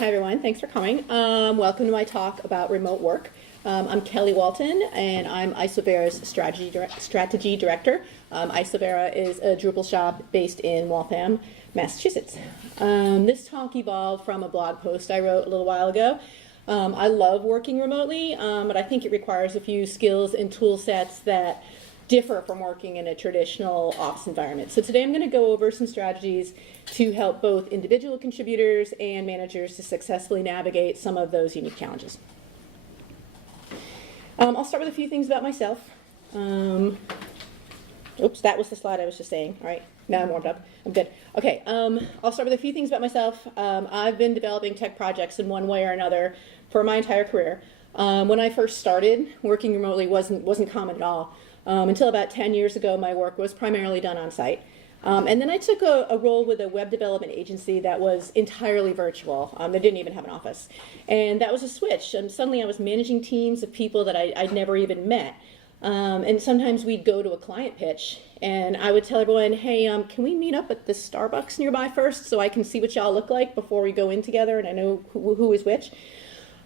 Hi everyone, thanks for coming. Welcome to my talk about remote work. I'm Kellie Walton and I'm Isovera's strategy director. Isovera is a Drupal shop based in Waltham, Massachusetts. This talk evolved from a blog post I wrote a little while ago. I love working remotely, but I think it requires a few skills and tool sets that differ from working in a traditional office environment. So today I'm going to go over some strategies to help both individual contributors and managers to successfully navigate some of those unique challenges. I'll start with a few things about myself. Oops, that was the slide I was just saying. All right, now I'm warmed up. I'm good. Okay, I'll start with a few things about myself. I've been developing tech projects in one way or another for my entire career. When I first started, working remotely wasn't common at all. Until about 10 years ago, my work was primarily done on site. And then I took a role with a web development agency that was entirely virtual. They didn't even have an office. And that was a switch. And suddenly I was managing teams of people that I'd never even met. And sometimes we'd go to a client pitch, and I would tell everyone, hey, can we meet up at the Starbucks nearby first so I can see what y'all look like before we go in together and I know who is which?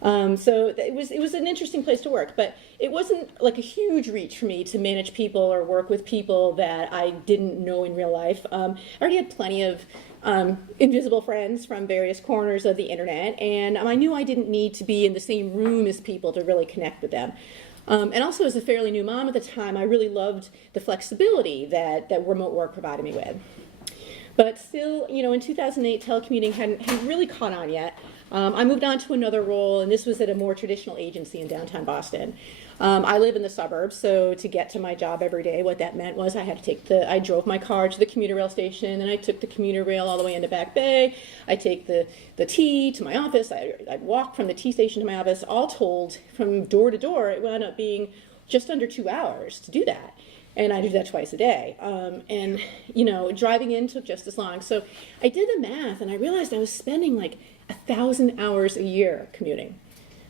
So it was an interesting place to work, but it wasn't like a huge reach for me to manage people or work with people that I didn't know in real life. I already had plenty of invisible friends from various corners of the internet, and I knew I didn't need to be in the same room as people to really connect with them. And also, as a fairly new mom at the time, I really loved the flexibility that remote work provided me with. But still, in 2008, telecommuting hadn't really caught on yet. I moved on to another role, and this was at a more traditional agency in downtown Boston. I live in the suburbs, so to get to my job every day, what that meant was I drove my car to the commuter rail station, and I took the commuter rail all the way into Back Bay. I'd take the T to my office. I'd walk from the T station to my office. All told, from door to door, it wound up being just under 2 hours to do that. And I do that twice a day. And driving in took just as long. So I did the math, and I realized I was spending like 1,000 hours a year commuting.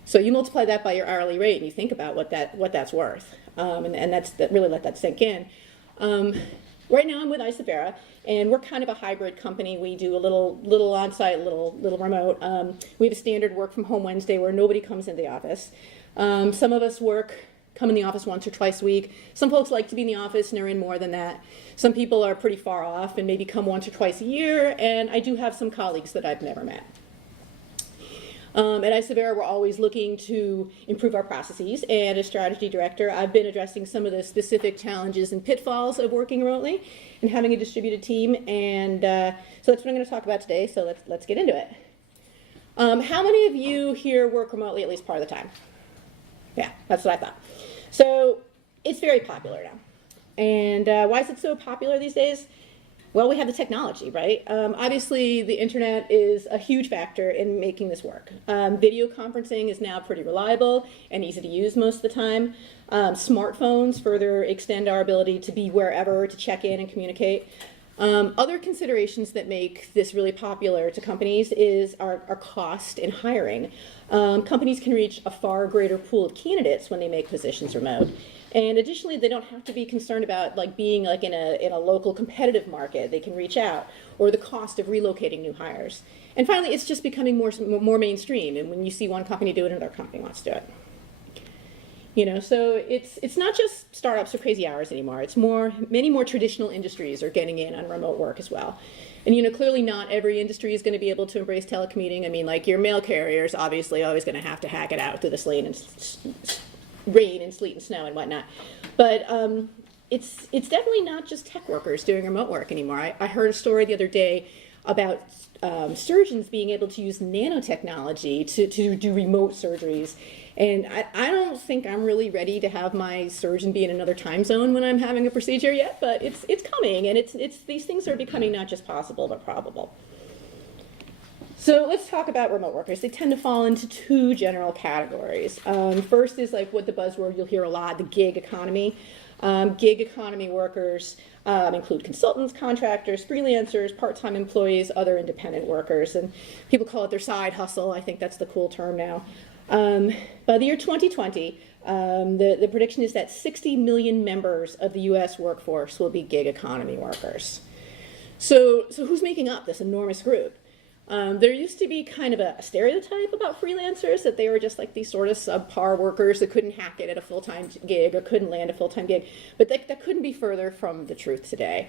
So you multiply that by your hourly rate, and you think about what that's worth. And that really let that sink in. Right now I'm with Isovera, and we're kind of a hybrid company. We do a little on-site, little remote. We have a standard work from home Wednesday where nobody comes into the office. Some of us come in the office once or twice a week. Some folks like to be in the office and are in more than that. Some people are pretty far off and maybe come once or twice a year, and I do have some colleagues that I've never met. At Isovera, we're always looking to improve our processes, and as strategy director, I've been addressing some of the specific challenges and pitfalls of working remotely and having a distributed team, and so that's what I'm going to talk about today, so let's get into it. How many of you here work remotely at least part of the time? Yeah, that's what I thought. So it's very popular now. And why is it so popular these days? Well, we have the technology, right? Obviously, the internet is a huge factor in making this work. Video conferencing is now pretty reliable and easy to use most of the time. Smartphones further extend our ability to be wherever, to check in and communicate. Other considerations that make this really popular to companies is our cost in hiring. Companies can reach a far greater pool of candidates when they make positions remote. And additionally, they don't have to be concerned about being in a local competitive market. They can reach out, or the cost of relocating new hires. And finally, it's just becoming more mainstream. And when you see one company do it, another company wants to do it. So it's not just startups or crazy hours anymore. It's many more traditional industries are getting in on remote work as well. And clearly not every industry is going to be able to embrace telecommuting. I mean, your mail carrier is obviously always going to hack it out through the rain and sleet and snow and whatnot. But it's definitely not just tech workers doing remote work anymore. I heard a story the other day about surgeons being able to use nanotechnology to do remote surgeries. And I don't think I'm really ready to have my surgeon be in another time zone when I'm having a procedure yet, but it's coming, and these things are becoming not just possible, but probable. So let's talk about remote workers. They tend to fall into two general categories. First is what the buzzword you'll hear a lot, the gig economy. Gig economy workers include consultants, contractors, freelancers, part-time employees, other independent workers, and people call it their side hustle. I think that's the cool term now. By the year 2020, the prediction is that 60 million members of the U.S. workforce will be gig economy workers. So who's making up this enormous group? There used to be kind of a stereotype about freelancers, that they were just like these sort of subpar workers that couldn't hack it at a full-time gig or couldn't land a full-time gig. But that couldn't be further from the truth today.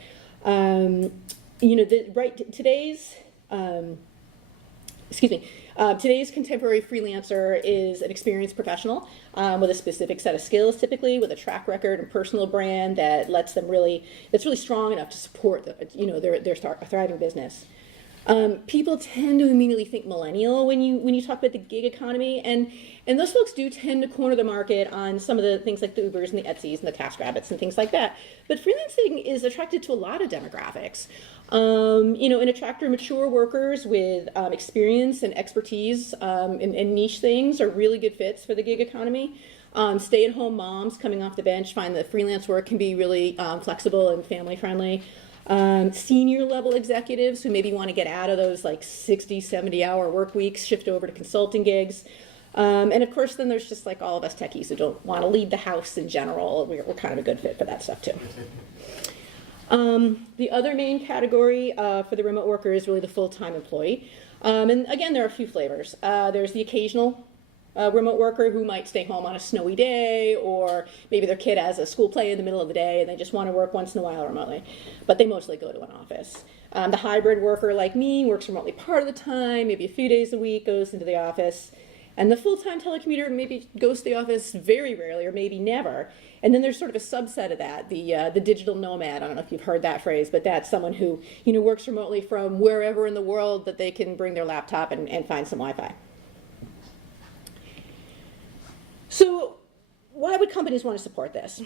Today's today's contemporary freelancer is an experienced professional with a specific set of skills, typically with a track record and personal brand that's really strong enough to support their thriving business. People tend to immediately think millennial when you talk about the gig economy, and those folks do tend to corner the market on some of the things like the Ubers and the Etsys and the TaskRabbits and things like that. But freelancing is attracted to a lot of demographics. And attract mature workers with experience and expertise in niche things are really good fits for the gig economy. Stay-at-home moms coming off the bench find that freelance work can be really flexible and family-friendly. Senior level executives who maybe want to get out of those like 60, 70-hour work weeks, shift over to consulting gigs. And of course, then there's just like all of us techies who don't want to leave the house in general. We're kind of a good fit for that stuff too. The other main category for the remote worker is really the full-time employee. And again, there are a few flavors. There's the occasional remote worker who might stay home on a snowy day, or maybe their kid has a school play in the middle of the day and they just want to work once in a while remotely, but they mostly go to an office. The hybrid worker like me works remotely part of the time, maybe a few days a week, goes into the office. And the full-time telecommuter maybe goes to the office very rarely or maybe never. And then there's sort of a subset of that, the digital nomad. I don't know if you've heard that phrase, but that's someone who works remotely from wherever in the world that they can bring their laptop and find some Wi-Fi. So why would companies want to support this?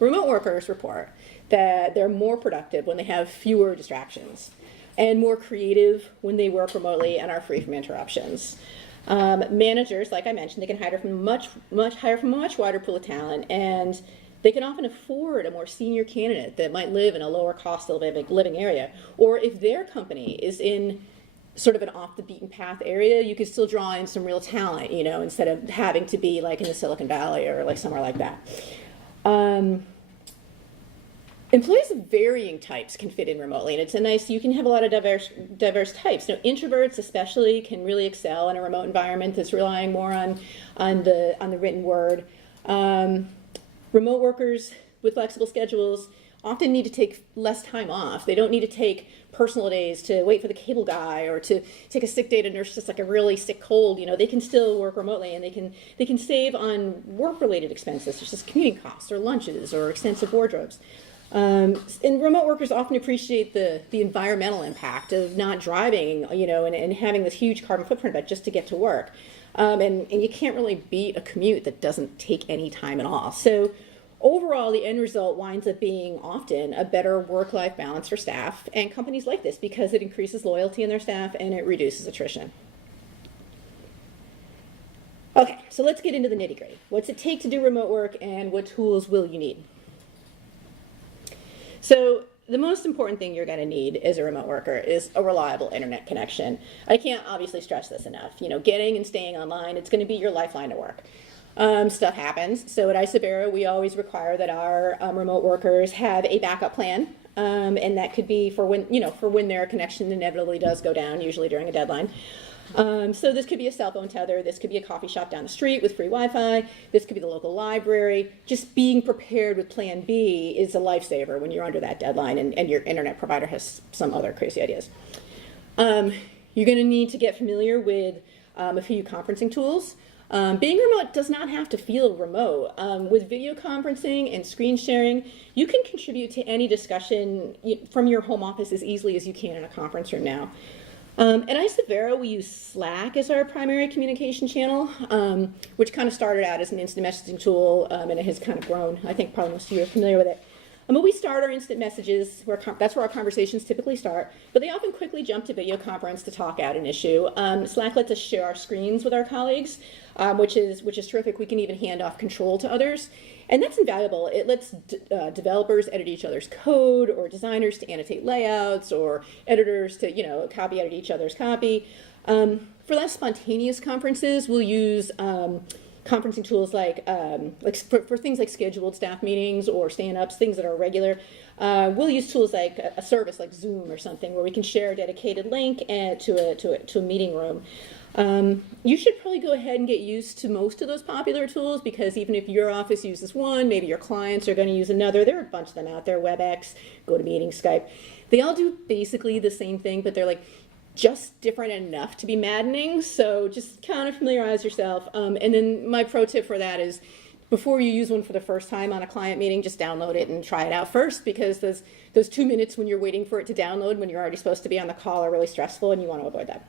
Remote workers report that they're more productive when they have fewer distractions and more creative when they work remotely and are free from interruptions. Managers, like I mentioned, they can hire from a much wider pool of talent, and they can often afford a more senior candidate that might live in a lower cost of living area. Or if their company is in sort of an off the beaten path area, you could still draw in some real talent, instead of having to be like in the Silicon Valley or like somewhere like that. Employees of varying types can fit in remotely, and you can have a lot of diverse types. Introverts especially can really excel in a remote environment that's relying more on the written word. Remote workers with flexible schedules often need to take less time off. They don't need to take personal days to wait for the cable guy or to take a sick day to nurse just like a really sick cold. They can still work remotely, and they can save on work-related expenses such as commuting costs or lunches or extensive wardrobes. And remote workers often appreciate the environmental impact of not driving, and having this huge carbon footprint just to get to work. And you can't really beat a commute that doesn't take any time at all. So overall, the end result winds up being often a better work-life balance for staff and companies like this, because it increases loyalty in their staff and it reduces attrition. Okay, so let's get into the nitty-gritty. What's it take to do remote work, and what tools will you need? So the most important thing you're going to need as a remote worker is a reliable internet connection. I can't obviously stress this enough. Getting and staying online, it's going to be your lifeline to work. Stuff happens. So at Isobera, we always require that our remote workers have a backup plan, and that could be for when their connection inevitably does go down, usually during a deadline. So this could be a cell phone tether, this could be a coffee shop down the street with free Wi-Fi, this could be the local library. Just being prepared with plan B is a lifesaver when you're under that deadline and your internet provider has some other crazy ideas. You're going to need to get familiar with a few conferencing tools. Being remote does not have to feel remote. With video conferencing and screen sharing, you can contribute to any discussion from your home office as easily as you can in a conference room now. At Isobera, we use Slack as our primary communication channel, which kind of started out as an instant messaging tool, and it has kind of grown. I think probably most of you are familiar with it. But we start our instant messages, that's where our conversations typically start, but they often quickly jump to video conference to talk out an issue. Slack lets us share our screens with our colleagues, which is terrific. We can even hand off control to others, and that's invaluable. It lets developers edit each other's code, or designers to annotate layouts, or editors to copy edit each other's copy. For less spontaneous conferences, we'll use conferencing tools like for things like scheduled staff meetings or stand-ups, things that are regular. We'll use tools like a service like Zoom or something where we can share a dedicated link to a meeting room. You should probably go ahead and get used to most of those popular tools, because even if your office uses one, maybe your clients are going to use another. There are a bunch of them out there: WebEx, GoToMeeting, Skype. They all do basically the same thing, but they're like just different enough to be maddening. So just kind of familiarize yourself. And then my pro tip for that is, before you use one for the first time on a client meeting, just download it and try it out first, because those 2 minutes when you're waiting for it to download when you're already supposed to be on the call are really stressful, and you want to avoid that.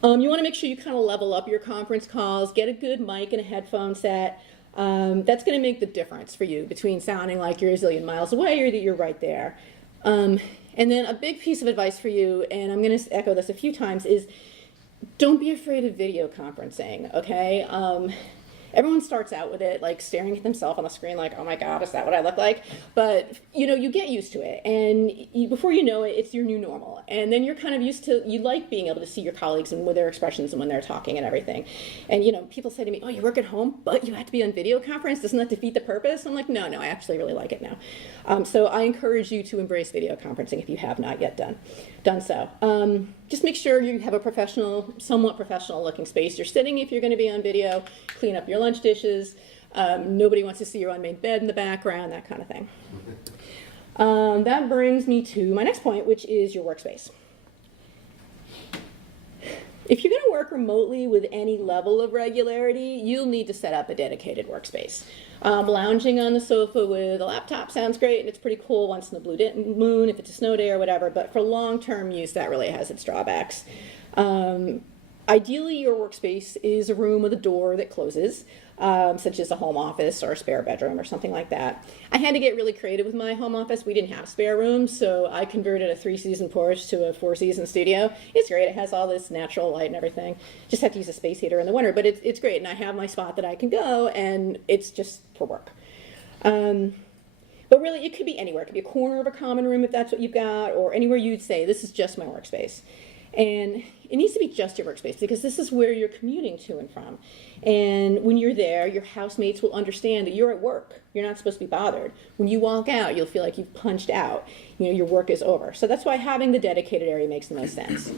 You want to make sure you kind of level up your conference calls, get a good mic and a headphone set. That's going to make the difference for you between sounding like you're a zillion miles away or that you're right there. And then a big piece of advice for you, and I'm going to echo this a few times, is don't be afraid of video conferencing, okay? Everyone starts out with it like staring at themselves on the screen like, oh my God, is that what I look like? But you get used to it, and before you know it, it's your new normal. And then you're kind of used to, you like being able to see your colleagues and with their expressions and when they're talking and everything. And people say to me, oh, you work at home, but you have to be on video conference? Doesn't that defeat the purpose? I'm like, no, I actually really like it now. So I encourage you to embrace video conferencing if you have not yet done so. Just make sure you have a somewhat professional looking space you're sitting if you're going to be on video. Clean up your lunch dishes. Nobody wants to see your unmade bed in the background, that kind of thing. That brings me to my next point, which is your workspace. If you're going to work remotely with any level of regularity, you'll need to set up a dedicated workspace. Lounging on the sofa with a laptop sounds great, and it's pretty cool once in the blue moon, if it's a snow day or whatever, but for long-term use, that really has its drawbacks. Ideally, your workspace is a room with a door that closes, such as a home office or a spare bedroom or something like that. I had to get really creative with my home office. We didn't have spare rooms, so I converted a 3-season porch to a 4-season studio. It's great. It has all this natural light and everything. Just have to use a space heater in the winter, but it's great, and I have my spot that I can go, and it's just for work. But really, it could be anywhere. It could be a corner of a common room if that's what you've got, or anywhere you'd say, this is just my workspace. And it needs to be just your workspace, because this is where you're commuting to and from. And when you're there, your housemates will understand that you're at work. You're not supposed to be bothered. When you walk out, you'll feel like you've punched out. Your work is over. So that's why having the dedicated area makes the most sense.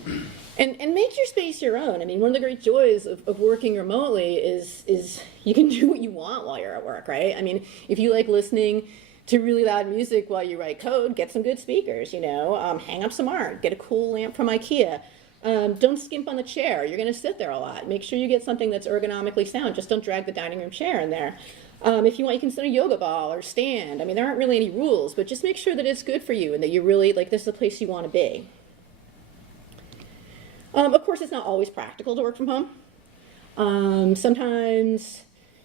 And make your space your own. I mean, one of the great joys of working remotely is you can do what you want while you're at work, right? I mean, if you like listening to really loud music while you write code, get some good speakers, hang up some art, get a cool lamp from IKEA. Don't skimp on the chair. You're going to sit there a lot. Make sure you get something that's ergonomically sound. Just don't drag the dining room chair in there. If you want, you can sit on a yoga ball or stand. I mean, there aren't really any rules, but just make sure that it's good for you and that you really, this is the place you want to be. Of course, it's not always practical to work from home. Sometimes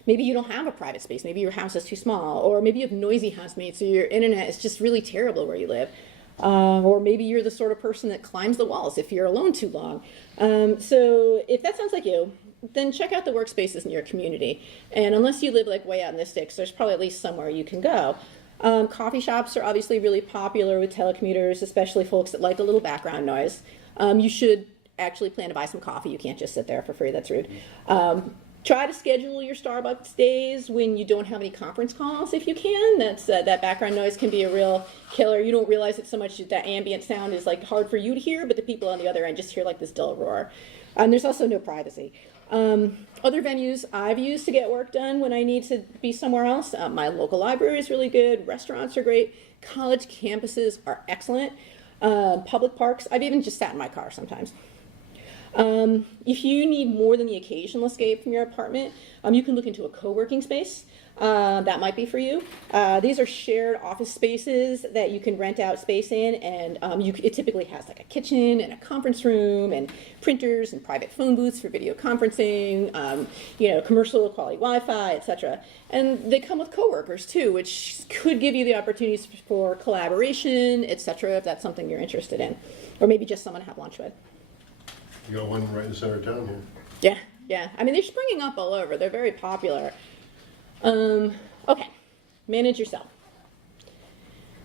maybe you don't have a private space. Maybe your house is too small, or maybe you have noisy housemates, or your internet is just really terrible where you live. Or maybe you're the sort of person that climbs the walls if you're alone too long. So if that sounds like you, then check out the workspaces in your community. And unless you live way out in the sticks, there's probably at least somewhere you can go. Coffee shops are obviously really popular with telecommuters, especially folks that like a little background noise. You should actually plan to buy some coffee. You can't just sit there for free. That's rude. Try to schedule your Starbucks days when you don't have any conference calls if you can. That background noise can be a real killer. You don't realize it so much that ambient sound is hard for you to hear, but the people on the other end just hear this dull roar. There's also no privacy. Other venues I've used to get work done when I need to be somewhere else. My local library is really good. Restaurants are great. College campuses are excellent. Public parks. I've even just sat in my car sometimes. If you need more than the occasional escape from your apartment, you can look into a co-working space. That might be for you. These are shared office spaces that you can rent out space in, and it typically has a kitchen and a conference room and printers and private phone booths for video conferencing, commercial quality Wi-Fi, etc. And they come with coworkers too, which could give you the opportunities for collaboration, etc. if that's something you're interested in, or maybe just someone to have lunch with. You got one right in the center of town here. Yeah. I mean, they're springing up all over. They're very popular. Okay, manage yourself.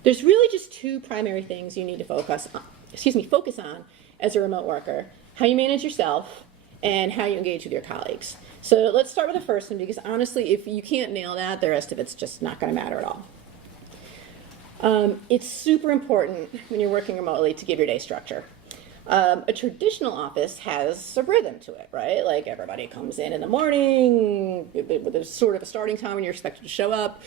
There's really just two primary things you need to focus on as a remote worker: how you manage yourself and how you engage with your colleagues. So let's start with the first one, because honestly, if you can't nail that, the rest of it's just not going to matter at all. It's super important when you're working remotely to give your day structure. A traditional office has a rhythm to it, right? Like everybody comes in the morning with a sort of a starting time when you're expected to show up.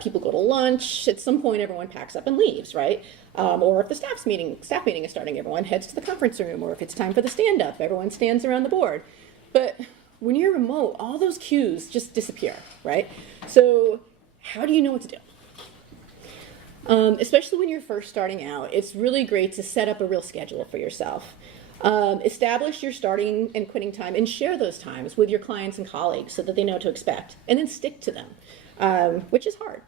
People go to lunch. At some point, everyone packs up and leaves, right? Or if the staff meeting is starting, everyone heads to the conference room. Or if it's time for the stand-up, everyone stands around the board. But when you're remote, all those cues just disappear, right? So how do you know what to do? Especially when you're first starting out, it's really great to set up a real schedule for yourself. Establish your starting and quitting time and share those times with your clients and colleagues so that they know what to expect, and then stick to them, which is hard.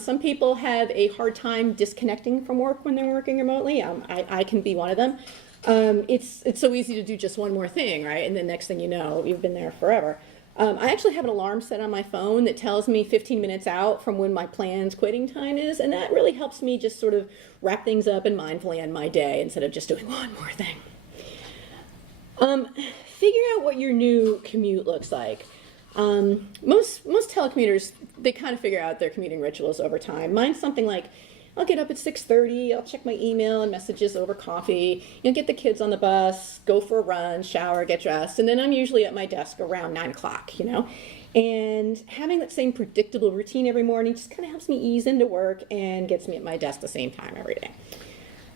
Some people have a hard time disconnecting from work when they're working remotely. I can be one of them. It's so easy to do just one more thing, right? And then next thing you know, you've been there forever. I actually have an alarm set on my phone that tells me 15 minutes out from when my planned quitting time is, and that really helps me just sort of wrap things up and mindfully end my day instead of just doing one more thing. Figure out what your new commute looks like. Most telecommuters, they kind of figure out their commuting rituals over time. Mine's something like, I'll get up at 6:30, I'll check my email and messages over coffee, get the kids on the bus, go for a run, shower, get dressed, and then I'm usually at my desk around 9 o'clock, And having that same predictable routine every morning just kind of helps me ease into work and gets me at my desk at the same time every day.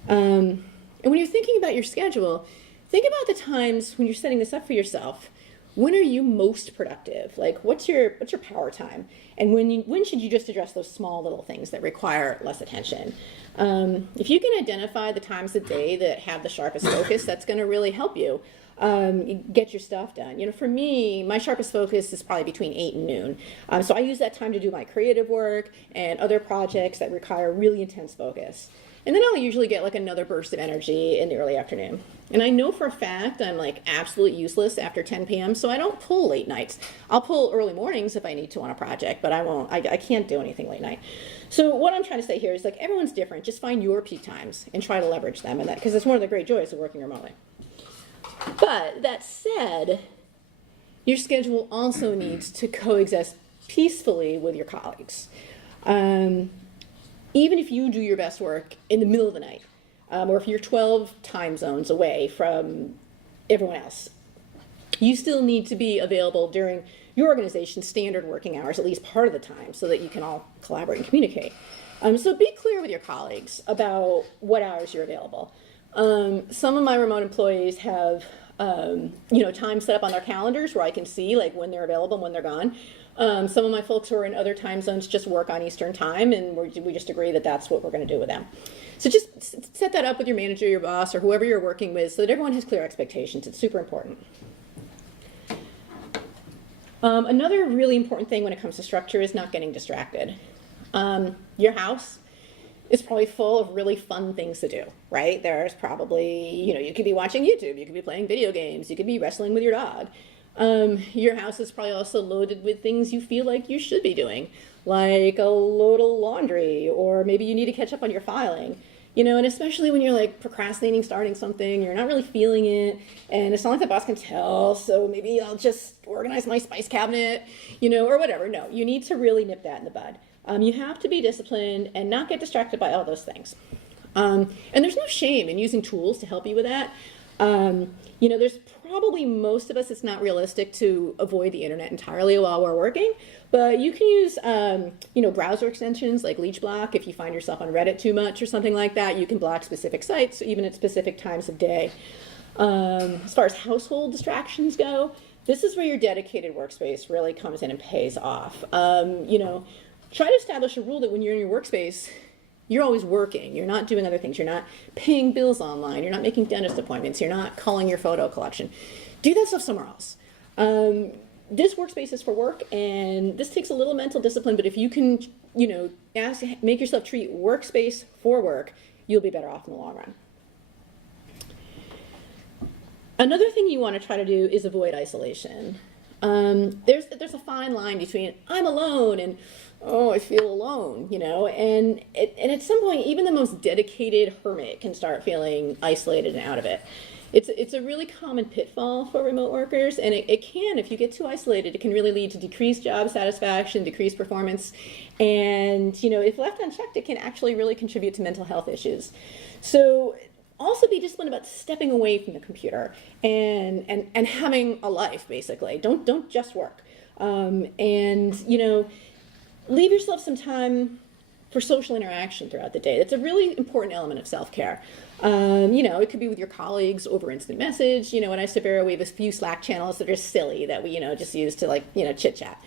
And when you're thinking about your schedule, think about the times when you're setting this up for yourself. When are you most productive? Like, what's your power time? And when should you just address those small little things that require less attention? If you can identify the times of day that have the sharpest focus, that's going to really help you get your stuff done. For me, my sharpest focus is probably between 8 and noon. So I use that time to do my creative work and other projects that require really intense focus. And then I'll usually get like another burst of energy in the early afternoon. And I know for a fact I'm like absolutely useless after 10 p.m. So I don't pull late nights. I'll pull early mornings if I need to on a project, but I can't do anything late night. So what I'm trying to say here is like everyone's different. Just find your peak times and try to leverage them, and that because it's one of the great joys of working remotely. But that said, your schedule also needs to coexist peacefully with your colleagues. Even if you do your best work in the middle of the night, or if you're 12 time zones away from everyone else, you still need to be available during your organization's standard working hours, at least part of the time, so that you can all collaborate and communicate. So be clear with your colleagues about what hours you're available. Some of my remote employees have time set up on their calendars where I can see like when they're available and when they're gone. Some of my folks who are in other time zones just work on Eastern time, and we just agree that that's what we're going to do with them. So just set that up with your manager, your boss, or whoever you're working with so that everyone has clear expectations. It's super important. Another really important thing when it comes to structure is not getting distracted. Your house is probably full of really fun things to do, right? There's probably, you could be watching YouTube, you could be playing video games, you could be wrestling with your dog. Your house is probably also loaded with things you feel like you should be doing, like a load of laundry, or maybe you need to catch up on your filing. And especially when you're like procrastinating starting something, you're not really feeling it, and it's not like the boss can tell, so maybe I'll just organize my spice cabinet, or whatever. No, you need to really nip that in the bud. You have to be disciplined and not get distracted by all those things. And there's no shame in using tools to help you with that. There's probably most of us, it's not realistic to avoid the internet entirely while we're working, but you can use, browser extensions like Leech Block. If you find yourself on Reddit too much or something like that, you can block specific sites, even at specific times of day. As far as household distractions go, this is where your dedicated workspace really comes in and pays off. Try to establish a rule that when you're in your workspace, you're always working. You're not doing other things. You're not paying bills online. You're not making dentist appointments. You're not calling your photo collection. Do that stuff somewhere else. This workspace is for work, and this takes a little mental discipline, but if you can, make yourself treat workspace for work, you'll be better off in the long run. Another thing you want to try to do is avoid isolation. There's a fine line between I'm alone and I feel alone, and at some point, even the most dedicated hermit can start feeling isolated and out of it. It's a really common pitfall for remote workers, and it can, if you get too isolated, it can really lead to decreased job satisfaction, decreased performance, and if left unchecked, it can actually really contribute to mental health issues. So also be disciplined about stepping away from the computer and having a life, basically. Don't just work. Leave yourself some time for social interaction throughout the day. That's a really important element of self-care. It could be with your colleagues over instant message. At Isabera, we have a few Slack channels that are silly that we, just use to chit-chat,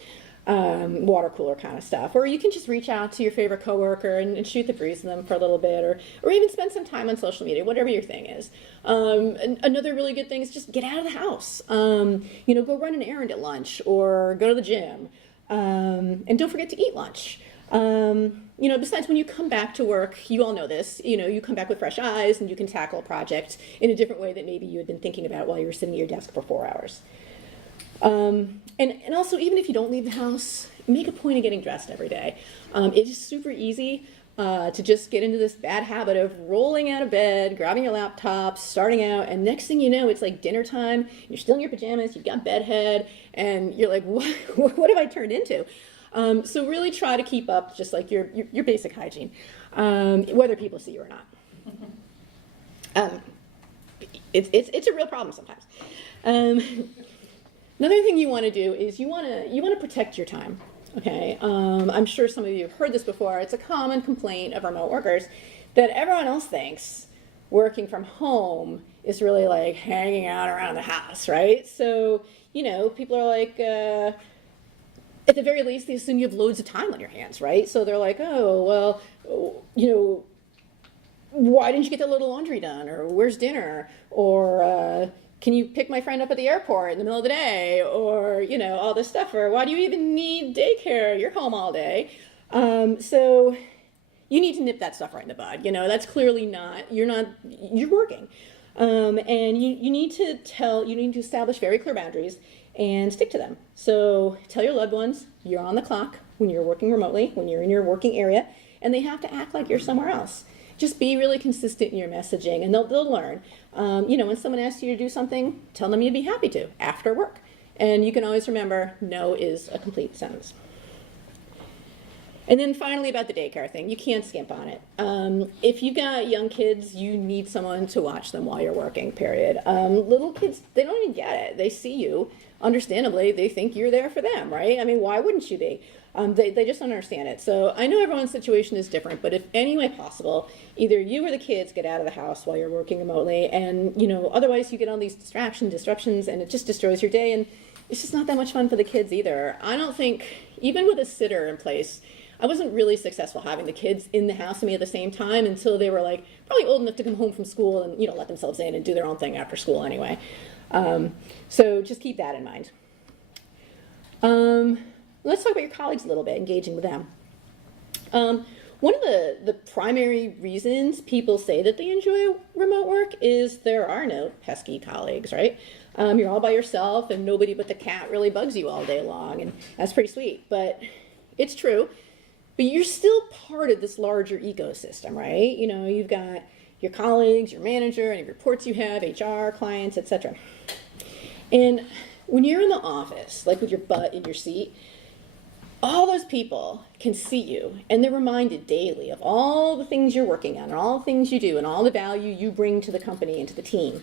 water cooler kind of stuff. Or you can just reach out to your favorite coworker and shoot the breeze with them for a little bit, or even spend some time on social media, whatever your thing is. Another really good thing is just get out of the house. Go run an errand at lunch or go to the gym. And don't forget to eat lunch. Besides, when you come back to work, you all know this, you come back with fresh eyes and you can tackle a project in a different way that maybe you had been thinking about while you were sitting at your desk for 4 hours. And also, even if you don't leave the house, make a point of getting dressed every day. It is super easy to just get into this bad habit of rolling out of bed, grabbing your laptop, starting out, and next thing you know, it's like dinner time, you're still in your pajamas, you've got bedhead, and you're like, what have I turned into? So really try to keep up just like your basic hygiene, whether people see you or not. It's a real problem sometimes. Another thing you want to do is you want to protect your time. Okay, I'm sure some of you have heard this before. It's a common complaint of remote workers that everyone else thinks working from home is really like hanging out around the house, right? So, people are like, at the very least, they assume you have loads of time on your hands, right? So they're like, oh, well, why didn't you get the little laundry done? Or where's dinner? Or can you pick my friend up at the airport in the middle of the day? Or, all this stuff. Or why do you even need daycare? You're home all day. So you need to nip that stuff right in the bud. That's clearly you're working. And you need to establish very clear boundaries and stick to them. So tell your loved ones you're on the clock when you're working remotely, when you're in your working area, and they have to act like you're somewhere else. Just be really consistent in your messaging, and they'll learn. When someone asks you to do something, tell them you'd be happy to after work. And you can always remember, no is a complete sentence. And then finally about the daycare thing, you can't skimp on it. If you've got young kids, you need someone to watch them while you're working, period. Little kids, they don't even get it. They see you. Understandably, they think you're there for them, right? I mean, why wouldn't you be? They just don't understand it. So I know everyone's situation is different, but if any way possible, either you or the kids get out of the house while you're working remotely, and otherwise you get all these disruptions, and it just destroys your day, and it's just not that much fun for the kids either. I don't think, even with a sitter in place, I wasn't really successful having the kids in the house with me at the same time until they were probably old enough to come home from school and let themselves in and do their own thing after school anyway. So just keep that in mind. Let's talk about your colleagues a little bit, engaging with them. One of the primary reasons people say that they enjoy remote work is there are no pesky colleagues, right? You're all by yourself and nobody but the cat really bugs you all day long, and that's pretty sweet, but it's true. But you're still part of this larger ecosystem, right? You've got your colleagues, your manager, any reports you have, HR, clients, etc. And when you're in the office, like with your butt in your seat, all those people can see you, and they're reminded daily of all the things you're working on, and all the things you do, and all the value you bring to the company and to the team.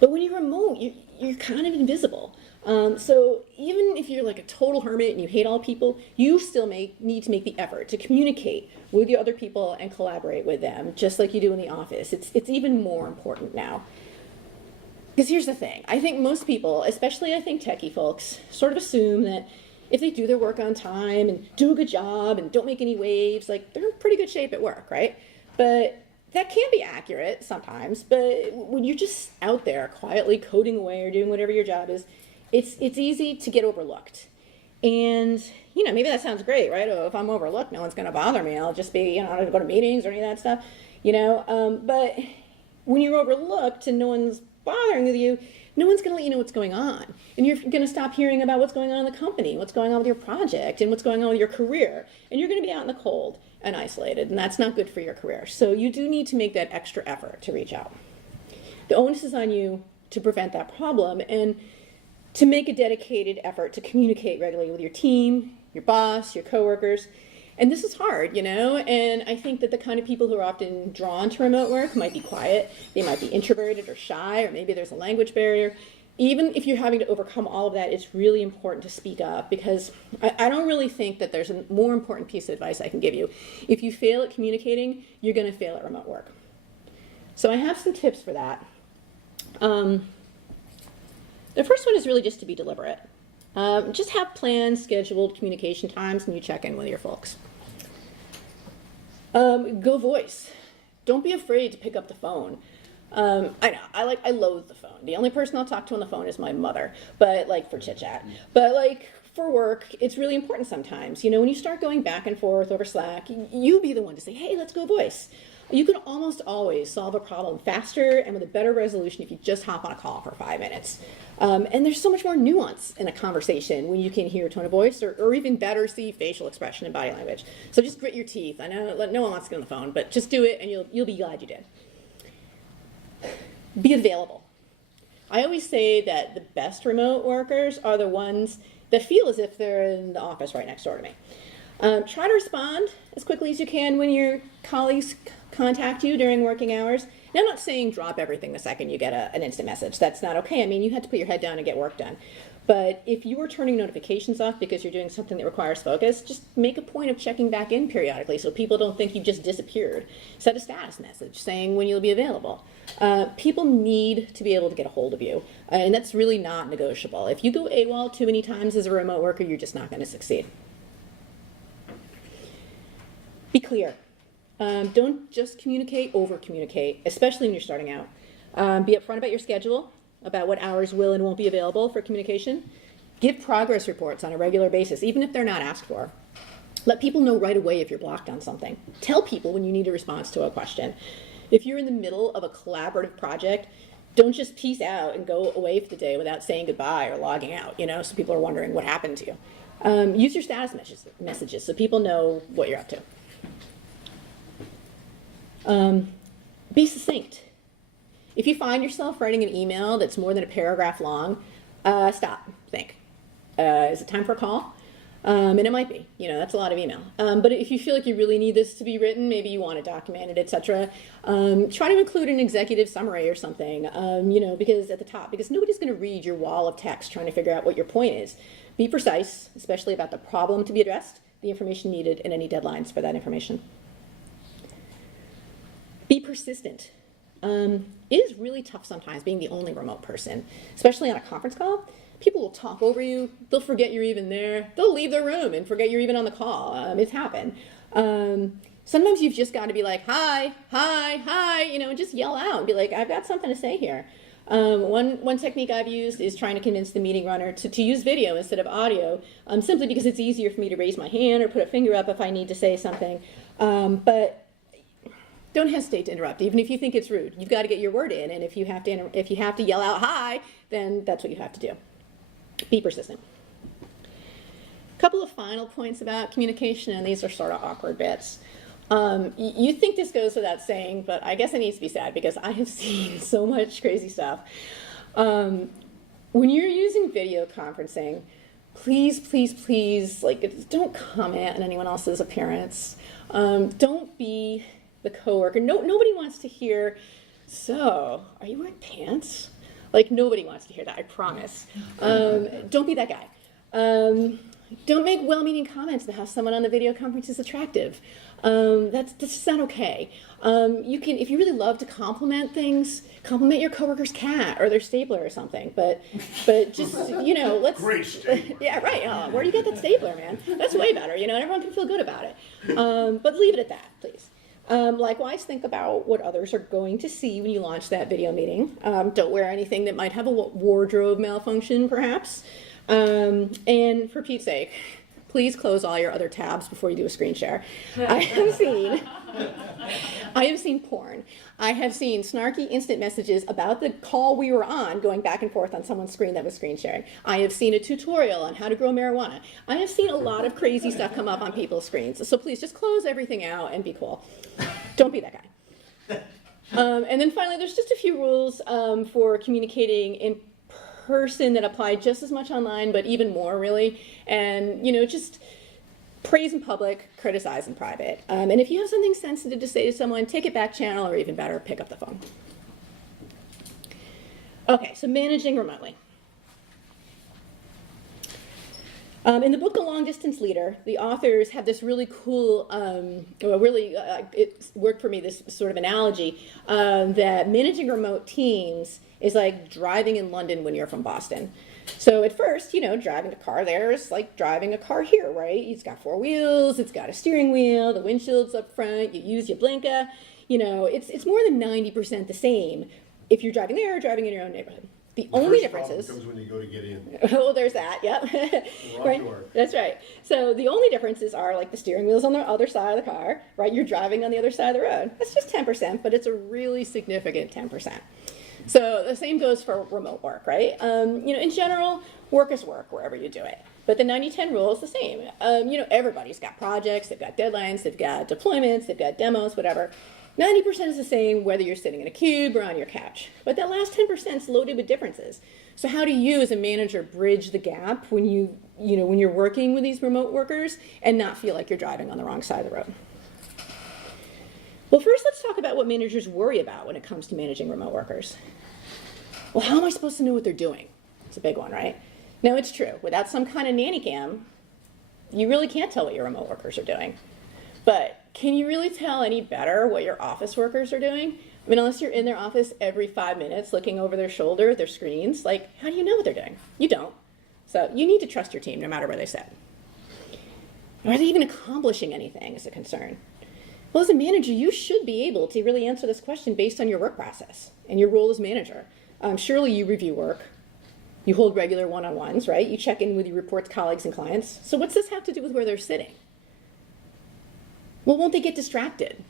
But when you're remote, you're kind of invisible. So even if you're like a total hermit and you hate all people, you still need to make the effort to communicate with your other people and collaborate with them, just like you do in the office. It's even more important now. Because here's the thing. I think most people, especially I think techie folks, sort of assume that if they do their work on time and do a good job and don't make any waves, they're in pretty good shape at work, right? But that can be accurate sometimes. But when you're just out there quietly coding away or doing whatever your job is, it's easy to get overlooked. And, maybe that sounds great, right? Oh, if I'm overlooked, no one's going to bother me. I'll just be, I don't go to meetings or any of that stuff, But when you're overlooked and no one's bothering with you, no one's going to let you know what's going on. And you're going to stop hearing about what's going on in the company, what's going on with your project, and what's going on with your career. And you're going to be out in the cold and isolated, and that's not good for your career. So you do need to make that extra effort to reach out. The onus is on you to prevent that problem, and to make a dedicated effort to communicate regularly with your team, your boss, your coworkers. And this is hard, and I think that the kind of people who are often drawn to remote work might be quiet, they might be introverted or shy, or maybe there's a language barrier. Even if you're having to overcome all of that, it's really important to speak up, because I don't really think that there's a more important piece of advice I can give you. If you fail at communicating, you're going to fail at remote work. So I have some tips for that. The first one is really just to be deliberate. Just have planned, scheduled communication times, and you check in with your folks. Go voice. Don't be afraid to pick up the phone. I know, I loathe the phone. The only person I'll talk to on the phone is my mother, but for chit chat. But for work, it's really important sometimes. When you start going back and forth over Slack, you be the one to say, hey, let's go voice. You can almost always solve a problem faster and with a better resolution if you just hop on a call for 5 minutes. And there's so much more nuance in a conversation when you can hear tone of voice, or even better, see facial expression and body language. So just grit your teeth. I know no one wants to get on the phone, but just do it and you'll be glad you did. Be available. I always say that the best remote workers are the ones that feel as if they're in the office right next door to me. Try to respond as quickly as you can when your colleagues contact you during working hours. Now, I'm not saying drop everything the second you get an instant message. That's not okay. I mean, you have to put your head down and get work done. But if you are turning notifications off because you're doing something that requires focus, just make a point of checking back in periodically so people don't think you've just disappeared. Set a status message saying when you'll be available. People need to be able to get a hold of you, and that's really not negotiable. If you go AWOL too many times as a remote worker, you're just not going to succeed. Be clear. Don't just communicate, over-communicate, especially when you're starting out. Be upfront about your schedule, about what hours will and won't be available for communication. Give progress reports on a regular basis, even if they're not asked for. Let people know right away if you're blocked on something. Tell people when you need a response to a question. If you're in the middle of a collaborative project, don't just peace out and go away for the day without saying goodbye or logging out, so people are wondering what happened to you. Use your status messages so people know what you're up to. Be succinct. If you find yourself writing an email that's more than a paragraph long, stop, think. Is it time for a call? And it might be, that's a lot of email. But if you feel like you really need this to be written, maybe you want it documented, etc., try to include an executive summary or something, because at the top, because nobody's going to read your wall of text trying to figure out what your point is. Be precise, especially about the problem to be addressed, the information needed, and any deadlines for that information. Be persistent. It is really tough sometimes being the only remote person, especially on a conference call. People will talk over you. They'll forget you're even there. They'll leave their room and forget you're even on the call. It's happened. Sometimes you've just got to be like, hi, hi, hi, and just yell out and be like, I've got something to say here. One technique I've used is trying to convince the meeting runner to use video instead of audio, simply because it's easier for me to raise my hand or put a finger up if I need to say something. But don't hesitate to interrupt, even if you think it's rude. You've got to get your word in, and if you have to yell out hi, then that's what you have to do. Be persistent. A couple of final points about communication, and these are sort of awkward bits. You think this goes without saying, but I guess it needs to be said because I have seen so much crazy stuff. When you're using video conferencing, please, please, please, don't comment on anyone else's appearance. Don't be the coworker. Nobody wants to hear, so, are you wearing pants? Nobody wants to hear that, I promise. Don't be that guy. Don't make well-meaning comments about how someone on the video conference is attractive. That's just not okay. You can, if you really love to compliment things, compliment your coworker's cat or their stapler or something. But just, let's... Great stapler. Yeah, right. Where do you get that stapler, man? That's way better, and everyone can feel good about it. But leave it at that, please. Likewise, think about what others are going to see when you launch that video meeting. Don't wear anything that might have a wardrobe malfunction, perhaps. And for Pete's sake, please close all your other tabs before you do a screen share. I have seen porn. I have seen snarky instant messages about the call we were on going back and forth on someone's screen that was screen sharing. I have seen a tutorial on how to grow marijuana. I have seen a lot of crazy stuff come up on people's screens. So please just close everything out and be cool. Don't be that guy. And then finally, there's just a few rules for communicating in person that apply just as much online, but even more really. And, just praise in public, criticize in private. And if you have something sensitive to say to someone, take it back channel, or even better, pick up the phone. Okay, so managing remotely. In the book, The Long Distance Leader, the authors have this really cool, it worked for me, this sort of analogy, that managing remote teams is like driving in London when you're from Boston. So at first, driving a car there is like driving a car here, right? It's got 4 wheels, it's got a steering wheel, the windshield's up front, you use your blinker. It's more than 90% the same if you're driving there or driving in your own neighborhood. The only difference is comes when you go to get in. Oh, there's that. Yep. Right. That's right. So the only differences are like the steering wheel's on the other side of the car, right? You're driving on the other side of the road. That's just 10%, but it's a really significant 10%. So the same goes for remote work, right? In general, work is work wherever you do it. But the 90-10 rule is the same. Everybody's got projects, they've got deadlines, they've got deployments, they've got demos, whatever. 90% is the same whether you're sitting in a cube or on your couch. But that last 10% is loaded with differences. So how do you as a manager bridge the gap when when you're working with these remote workers and not feel like you're driving on the wrong side of the road? Well, first let's talk about what managers worry about when it comes to managing remote workers. Well, how am I supposed to know what they're doing? It's a big one, right? Now, it's true. Without some kind of nanny cam, you really can't tell what your remote workers are doing. But can you really tell any better what your office workers are doing? I mean, unless you're in their office every 5 minutes looking over their shoulder at their screens, how do you know what they're doing? You don't. So you need to trust your team no matter where they sit. Are they even accomplishing anything is a concern? Well, as a manager, you should be able to really answer this question based on your work process and your role as manager. Surely you review work. You hold regular one-on-ones, right? You check in with your reports, colleagues, and clients. So what's this have to do with where they're sitting? Well, won't they get distracted?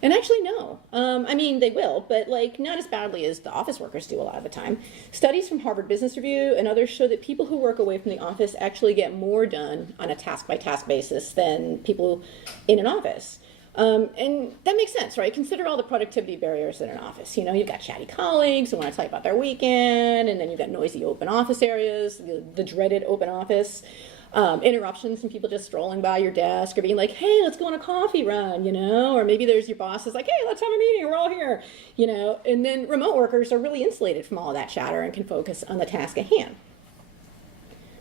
And actually, no. They will, but not as badly as the office workers do a lot of the time. Studies from Harvard Business Review and others show that people who work away from the office actually get more done on a task-by-task basis than people in an office. And that makes sense, right? Consider all the productivity barriers in an office. You've got chatty colleagues who want to tell you about their weekend, and then you've got noisy open office areas, the dreaded open office. Interruptions from people just strolling by your desk or being like, hey, let's go on a coffee run, or maybe there's your boss is like, hey, let's have a meeting, we're all here, and then remote workers are really insulated from all of that chatter and can focus on the task at hand.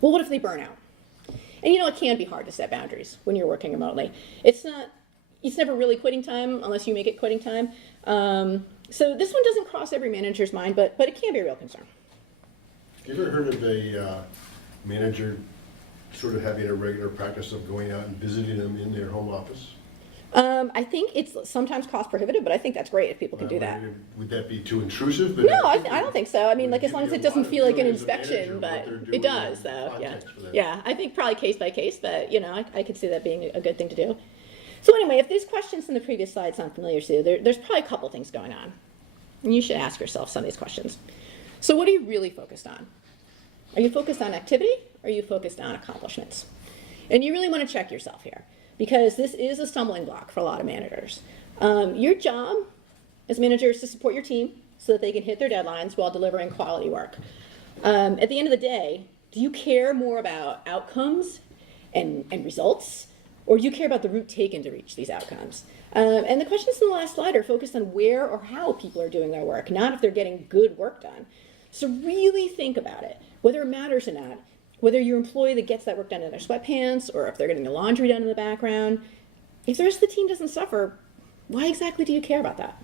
Well, what if they burn out? And it can be hard to set boundaries when you're working remotely. It's never really quitting time unless you make it quitting time. So this one doesn't cross every manager's mind, but it can be a real concern. Have you ever heard of a manager sort of having a regular practice of going out and visiting them in their home office? I think it's sometimes cost prohibitive, but I think that's great if people can do that. Would that be too intrusive? No, I don't think so. As long as it doesn't feel like an inspection, but it does, though. Yeah, I think probably case by case, but I could see that being a good thing to do. So anyway, if these questions from the previous slide sound familiar to you, there's probably a couple things going on. And you should ask yourself some of these questions. So what are you really focused on? Are you focused on activity, or are you focused on accomplishments? And you really want to check yourself here, because this is a stumbling block for a lot of managers. Your job as manager is to support your team so that they can hit their deadlines while delivering quality work. At the end of the day, do you care more about outcomes and results, or do you care about the route taken to reach these outcomes? And the questions in the last slide are focused on where or how people are doing their work, not if they're getting good work done. So really think about it, whether it matters or not, whether your employee that gets that work done in their sweatpants or if they're getting the laundry done in the background. If the rest of the team doesn't suffer, why exactly do you care about that?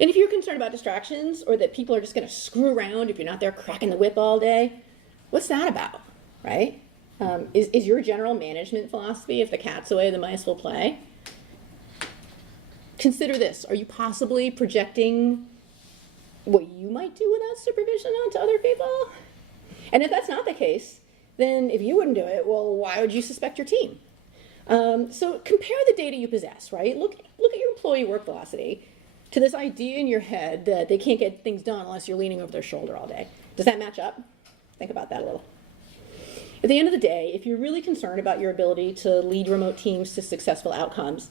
And if you're concerned about distractions or that people are just going to screw around if you're not there cracking the whip all day, what's that about, right? Is your general management philosophy, if the cat's away, the mice will play? Consider this. Are you possibly projecting what you might do without supervision onto other people? And if that's not the case, then if you wouldn't do it, well, why would you suspect your team? So compare the data you possess, right? Look at your employee work velocity to this idea in your head that they can't get things done unless you're leaning over their shoulder all day. Does that match up? Think about that a little. At the end of the day, if you're really concerned about your ability to lead remote teams to successful outcomes,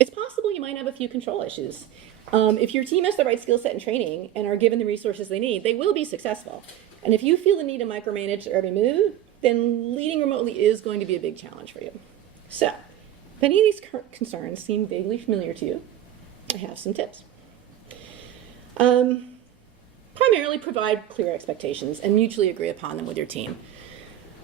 it's possible. possible you might have a few control issues. If your team has the right skill set and training and are given the resources they need, they will be successful. And if you feel the need to micromanage their every move, then leading remotely is going to be a big challenge for you. So, if any of these concerns seem vaguely familiar to you, I have some tips. Primarily provide clear expectations and mutually agree upon them with your team.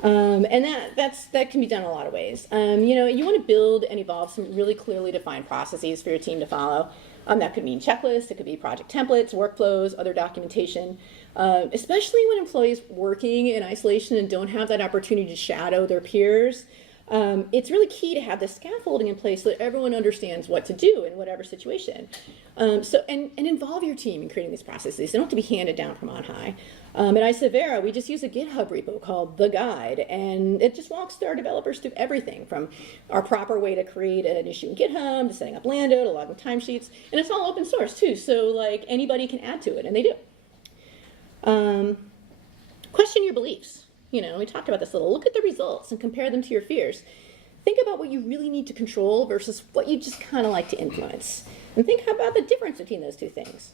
And that can be done in a lot of ways. You want to build and evolve some really clearly defined processes for your team to follow. That could mean checklists, it could be project templates, workflows, other documentation, especially when employees working in isolation and don't have that opportunity to shadow their peers. It's really key to have the scaffolding in place so that everyone understands what to do in whatever situation. And involve your team in creating these processes. They don't have to be handed down from on high. At Isavera, we just use a GitHub repo called The Guide, and it just walks our developers through everything from our proper way to create an issue in GitHub, to setting up Lando, to logging timesheets, and it's all open source too, so like anybody can add to it, and they do. Question your beliefs. We talked about this a little. Look at the results and compare them to your fears. Think about what you really need to control versus what you just kind of like to influence. And think about the difference between those two things.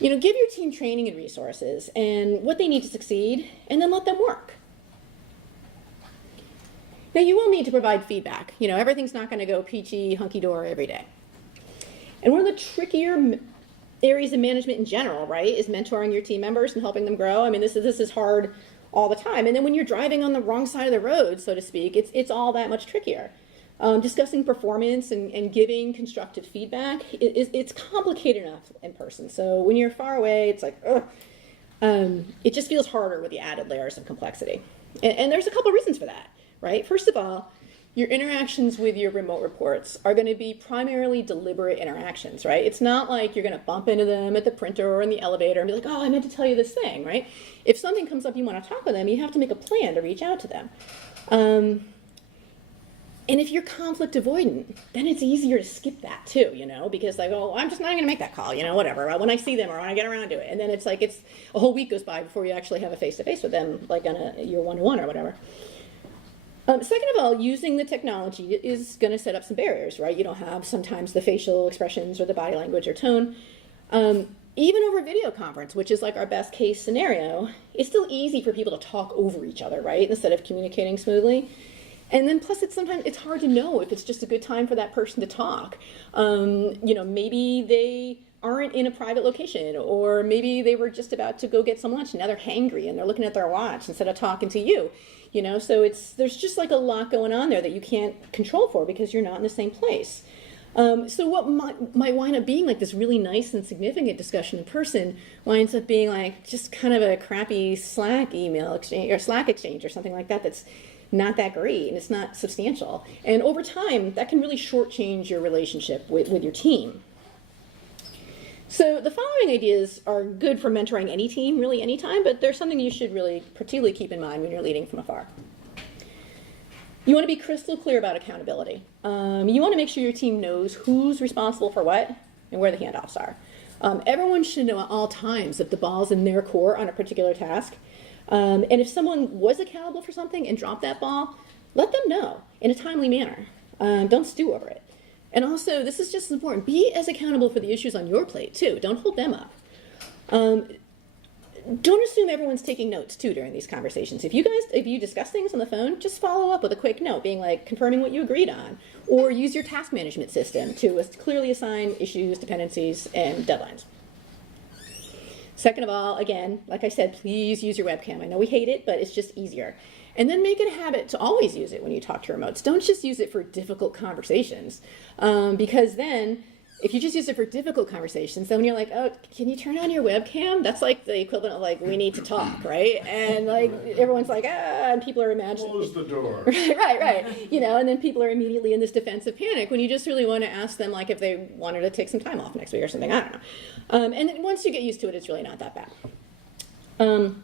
Give your team training and resources and what they need to succeed, and then let them work. Now, you will need to provide feedback. Everything's not going to go peachy, hunky-dory every day. And one of the trickier areas of management in general, right, is mentoring your team members and helping them grow. I mean, this is hard all the time. And then when you're driving on the wrong side of the road, so to speak, it's all that much trickier. Discussing performance and giving constructive feedback, it's complicated enough in person. So when you're far away, it's like, it just feels harder with the added layers of complexity. And there's a couple reasons for that, right? First of all, your interactions with your remote reports are going to be primarily deliberate interactions, right? It's not like you're going to bump into them at the printer or in the elevator and be like, oh, I meant to tell you this thing, right? If something comes up you want to talk with them, you have to make a plan to reach out to them. And if you're conflict avoidant, then it's easier to skip that too, because like, oh, I'm just not going to make that call, whatever, when I see them or when I get around to it. And then it's like it's a whole week goes by before you actually have a face-to-face with them, like on your one-to-one or whatever. Second of all, using the technology is going to set up some barriers, right? You don't have sometimes the facial expressions or the body language or tone. Even over video conference, which is like our best case scenario, it's still easy for people to talk over each other, right? Instead of communicating smoothly. And then plus sometimes it's hard to know if it's just a good time for that person to talk. Maybe they aren't in a private location, or maybe they were just about to go get some lunch and now they're hangry and they're looking at their watch instead of talking to you. So there's just like a lot going on there that you can't control for because you're not in the same place. So what might wind up being like this really nice and significant discussion in person winds up being like just kind of a crappy Slack email exchange or Slack exchange or something like that that's not that great and it's not substantial. And over time, that can really shortchange your relationship with your team. So the following ideas are good for mentoring any team, really anytime, but there's something you should really particularly keep in mind when you're leading from afar. You want to be crystal clear about accountability. You want to make sure your team knows who's responsible for what and where the handoffs are. Everyone should know at all times if the ball's in their court on a particular task. And if someone was accountable for something and dropped that ball, let them know in a timely manner. Don't stew over it. And also, this is just as important, be as accountable for the issues on your plate, too. Don't hold them up. Don't assume everyone's taking notes, too, during these conversations. If you discuss things on the phone, just follow up with a quick note, being like, confirming what you agreed on. Or use your task management system to clearly assign issues, dependencies, and deadlines. Second of all, again, like I said, please use your webcam. I know we hate it, but it's just easier. And then make it a habit to always use it when you talk to remotes. Don't just use it for difficult conversations. Because then, if you just use it for difficult conversations, then when you're like, oh, can you turn on your webcam? That's like the equivalent of like, we need to talk, right? And like, everyone's like, and people are imagining. Close the door. right. And then people are immediately in this defensive panic when you just really want to ask them like if they wanted to take some time off next week or something, I don't know. And then once you get used to it, it's really not that bad.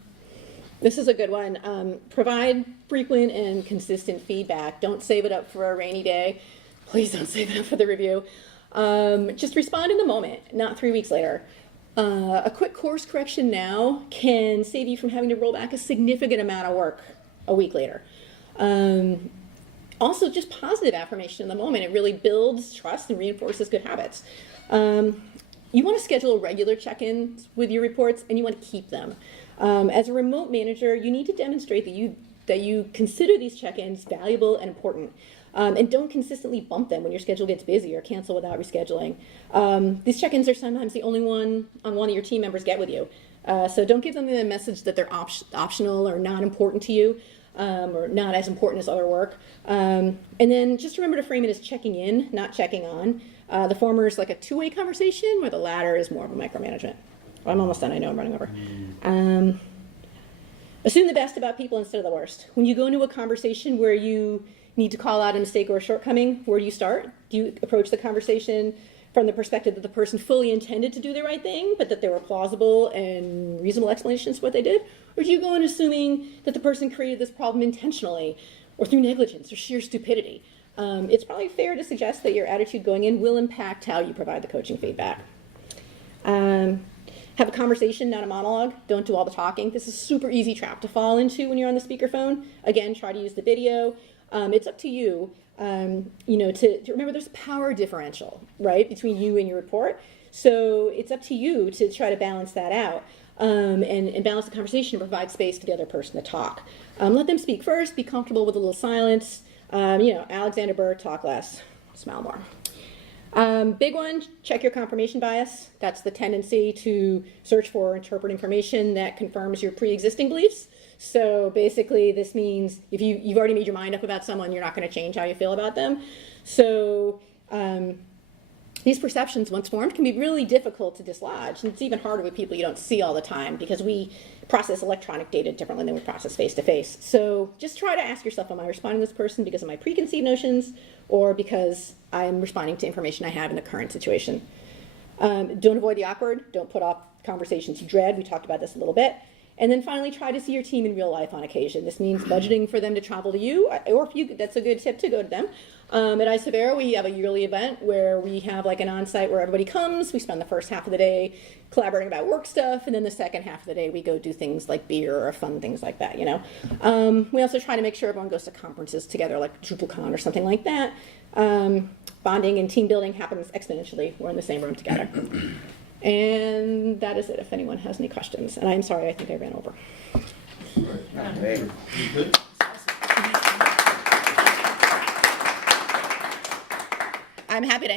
This is a good one. Provide frequent and consistent feedback. Don't save it up for a rainy day. Please don't save it up for the review. Just respond in the moment, not 3 weeks later. A quick course correction now can save you from having to roll back a significant amount of work a week later. Also, just positive affirmation in the moment. It really builds trust and reinforces good habits. You want to schedule regular check-ins with your reports, and you want to keep them. As a remote manager, you need to demonstrate that you consider these check-ins valuable and important. And don't consistently bump them when your schedule gets busy or cancel without rescheduling. These check-ins are sometimes the only one of your team members get with you. So don't give them the message that they're optional or not important to you, or not as important as other work. And then just remember to frame it as checking in, not checking on. The former is like a two-way conversation, where the latter is more of a micromanagement. I'm almost done, I know I'm running over. Assume the best about people instead of the worst. When you go into a conversation where you need to call out a mistake or a shortcoming, where do you start? Do you approach the conversation from the perspective that the person fully intended to do the right thing, but that there were plausible and reasonable explanations for what they did? Or do you go in assuming that the person created this problem intentionally, or through negligence, or sheer stupidity? It's probably fair to suggest that your attitude going in will impact how you provide the coaching feedback. Have a conversation, not a monologue. Don't do all the talking. This is a super easy trap to fall into when you're on the speakerphone. Again, try to use the video. It's up to you, to remember there's a power differential, right, between you and your report. So it's up to you to try to balance that out, and balance the conversation and provide space for the other person to talk. Let them speak first. Be comfortable with a little silence. Alexander Burr, talk less, smile more. Big one, check your confirmation bias. That's the tendency to search for or interpret information that confirms your pre-existing beliefs. So basically this means if you've already made your mind up about someone, you're not going to change how you feel about them. So these perceptions, once formed, can be really difficult to dislodge. And it's even harder with people you don't see all the time, because we process electronic data differently than we process face-to-face. So just try to ask yourself, am I responding to this person because of my preconceived notions, or because I'm responding to information I have in the current situation? Don't avoid the awkward. Don't put off conversations you dread. We talked about this a little bit. And then finally, try to see your team in real life on occasion. This means budgeting for them to travel to you, or that's a good tip to go to them. At Isavera, we have a yearly event where we have like an on-site where everybody comes. We spend the first half of the day collaborating about work stuff, and then the second half of the day we go do things like beer or fun things like that, We also try to make sure everyone goes to conferences together, like DrupalCon or something like that. Bonding and team building happens exponentially. We're in the same room together. And that is it, if anyone has any questions. And I'm sorry, I think I ran over. I'm happy to